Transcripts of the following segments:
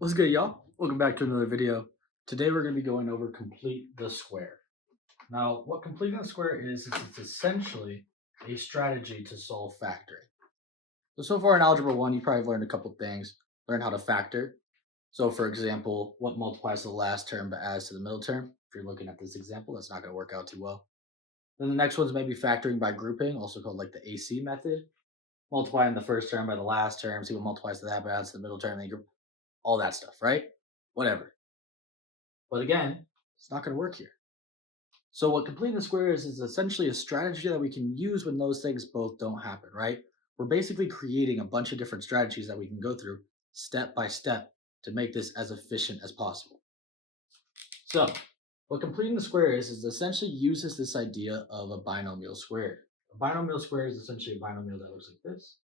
What's good, y'all? Welcome back to another video. Today we're going to be going over complete the square. Now, what completing the square is it's essentially a strategy to solve factoring. So far in Algebra 1, you probably learned a couple things. Learn how to factor. So for example, what multiplies the last term but adds to the middle term. If you're looking at this example, that's not going to work out too well. Then the next one's maybe factoring by grouping, also called like the AC method. Multiplying the first term by the last term, see what multiplies to that but adds to the middle term, and then group all that stuff, right? Whatever. But again, it's not going to work here. So what completing the square is essentially a strategy that we can use when those things both don't happen, right? We're basically creating a bunch of different strategies that we can go through step by step to make this as efficient as possible. So what completing the square is essentially uses this idea of a binomial squared. A binomial square is essentially a binomial that looks like this,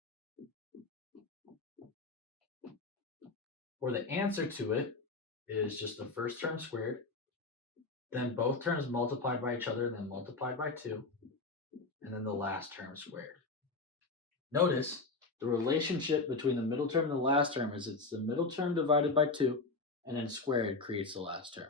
where the answer to it is just the first term squared, then both terms multiplied by each other, and then multiplied by 2, and then the last term squared. Notice the relationship between the middle term and the last term is it's the middle term divided by 2, and then squared creates the last term.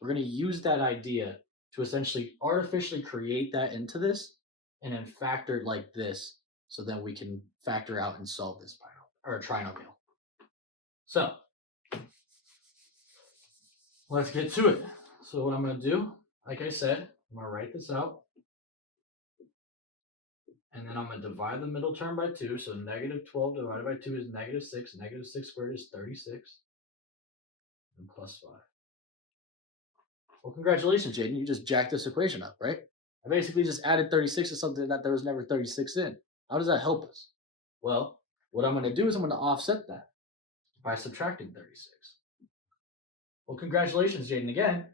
We're going to use that idea to essentially artificially create that into this, and then factor it like this, so then we can factor out and solve this binomial or trinomial. So let's get to it. So what I'm going to do, like I said, I'm going to write this out. And then I'm going to divide the middle term by 2. So negative 12 divided by 2 is negative 6. Negative 6 squared is 36. And plus 5. Well, congratulations, Jaden. You just jacked this equation up, right? I basically just added 36 to something that there was never 36 in. How does that help us? Well, what I'm going to do is I'm going to offset that by subtracting 36. Well, congratulations, Jaden, again.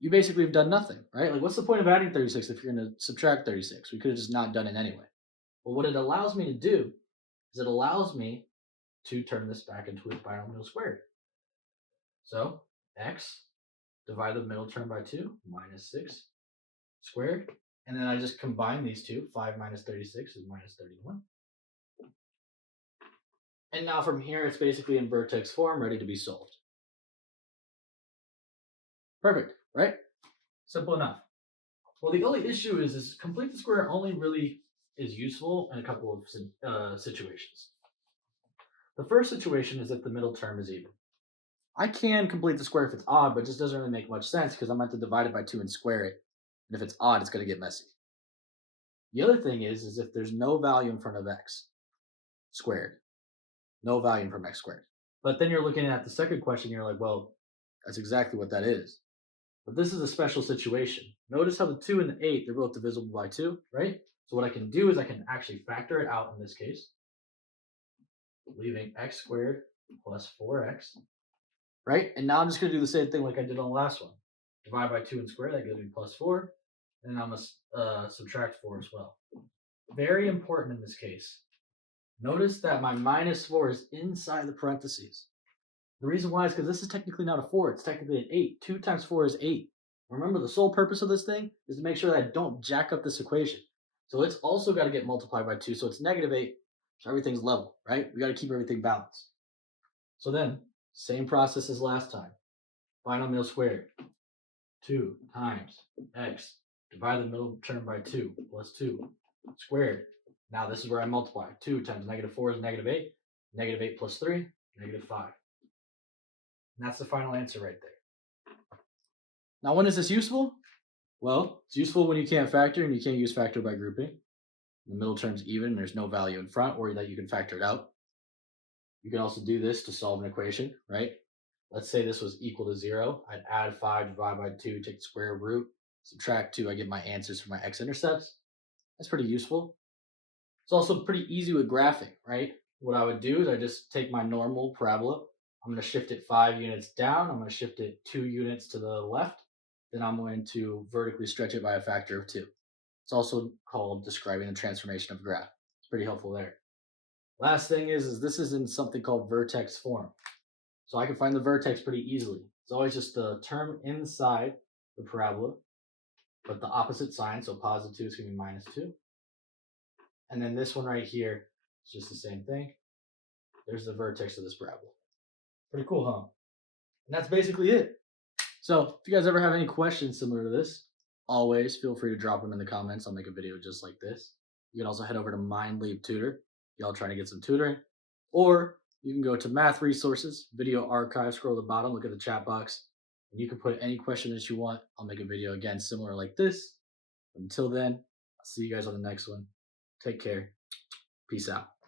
You basically have done nothing, right? Like, what's the point of adding 36 if you're going to subtract 36? We could have just not done it anyway. Well, what it allows me to do is it allows me to turn this back into a binomial squared. So x, divide the middle term by 2, minus 6 squared. And then I just combine these two. 5 minus 36 is minus 31. And now from here, it's basically in vertex form, ready to be solved. Perfect, right? Simple enough. Well, the only issue is complete the square only really is useful in a couple of situations. The first situation is if the middle term is even. I can complete the square if it's odd, but it just doesn't really make much sense because I'm going to have to divide it by 2 and square it. And if it's odd, it's going to get messy. The other thing is if there's no value in front of x squared, no value in front of x squared. But then you're looking at the second question, you're like, well, that's exactly what that is. But this is a special situation. Notice how the 2 and the 8, they're both divisible by 2, right? So what I can do is I can actually factor it out in this case, leaving x squared plus 4x, right? And now I'm just going to do the same thing like I did on the last one. Divide by 2 and square, that gives me plus 4. And I'm going to subtract 4 as well. Very important in this case. Notice that my minus 4 is inside the parentheses. The reason why is because this is technically not a 4. It's technically an 8. 2 times 4 is 8. Remember, the sole purpose of this thing is to make sure that I don't jack up this equation. So it's also got to get multiplied by 2. So it's negative 8. So everything's level, right? We got to keep everything balanced. So then, same process as last time. Binomial squared. 2 times x. Divide the middle term by 2 plus 2 squared. Now this is where I multiply. 2 times negative 4 is negative 8. Negative 8 plus 3, negative 5. And that's the final answer right there. Now, when is this useful? Well, it's useful when you can't factor and you can't use factor by grouping. The middle term's even, there's no value in front, or that you can factor it out. You can also do this to solve an equation, right? Let's say this was equal to 0. I'd add 5, divide by 2, take the square root, subtract 2, I get my answers for my x-intercepts. That's pretty useful. It's also pretty easy with graphing, right? What I would do is I just take my normal parabola. I'm going to shift it 5 units down. I'm going to shift it 2 units to the left. Then I'm going to vertically stretch it by a factor of 2. It's also called describing the transformation of a graph. It's pretty helpful there. Last thing is this is in something called vertex form. So I can find the vertex pretty easily. It's always just the term inside the parabola, but the opposite sign. So positive 2 is going to be minus 2. And then this one right here is just the same thing. There's the vertex of this parabola. Pretty cool, huh? And that's basically it. So if you guys ever have any questions similar to this, always feel free to drop them in the comments. I'll make a video just like this. You can also head over to MindLeap Tutor. Y'all trying to get some tutoring. Or you can go to Math Resources, Video Archive, scroll to the bottom, look at the chat box, and you can put any question that you want. I'll make a video again similar like this. Until then, I'll see you guys on the next one. Take care. Peace out.